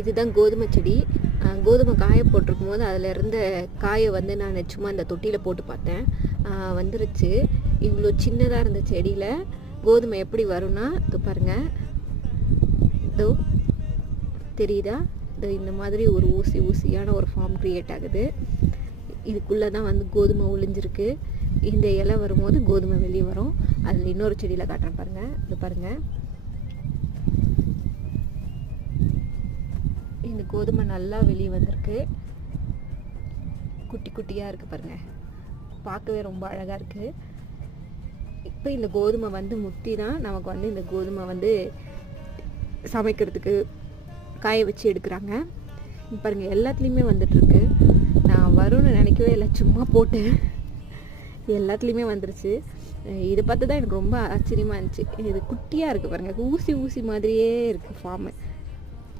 இதுதான் கோதுமை செடி. கோதுமை காய போட்டிருக்கும் போது அதில் இருந்த காயை வந்து நான் சும்மா இந்த தொட்டியில் போட்டு பார்த்தேன். வந்துருச்சு. இவ்வளோ சின்னதாக இருந்த செடியில் கோதுமை எப்படி வரும்னா, இது பாருங்கள், இதோ தெரியுதா, இதோ இந்த மாதிரி ஒரு ஊசியான ஒரு ஃபார்ம் க்ரியேட் ஆகுது. இதுக்குள்ளே தான் வந்து கோதுமை ஒளிஞ்சிருக்கு. இந்த இலை வரும்போது கோதுமை வெளியே வரும். அதில் இன்னொரு செடியில் காட்டுறேன் பாருங்கள். இது பாருங்கள், இந்த கோதுமை நல்லா வெளியே வந்திருக்கு. குட்டி குட்டியாக இருக்குது பாருங்கள், பார்க்கவே ரொம்ப அழகாக இருக்குது. இப்போ இந்த கோதுமை வந்து முத்தி தான் நமக்கு வந்து இந்த கோதுமை வந்து சமைக்கிறதுக்கு காய வச்சு எடுக்கிறாங்க. பாருங்கள், எல்லாத்துலேயுமே வந்துட்டுருக்கு. நான் வரும்னு நினைக்கவே இல்லை, சும்மா போட்டேன், எல்லாத்துலேயுமே வந்துருச்சு. இதை பார்த்து தான் எனக்கு ரொம்ப ஆச்சரியமாக இருந்துச்சு. இது குட்டியாக இருக்குது பாருங்கள், ஊசி மாதிரியே இருக்குது ஃபார்மு.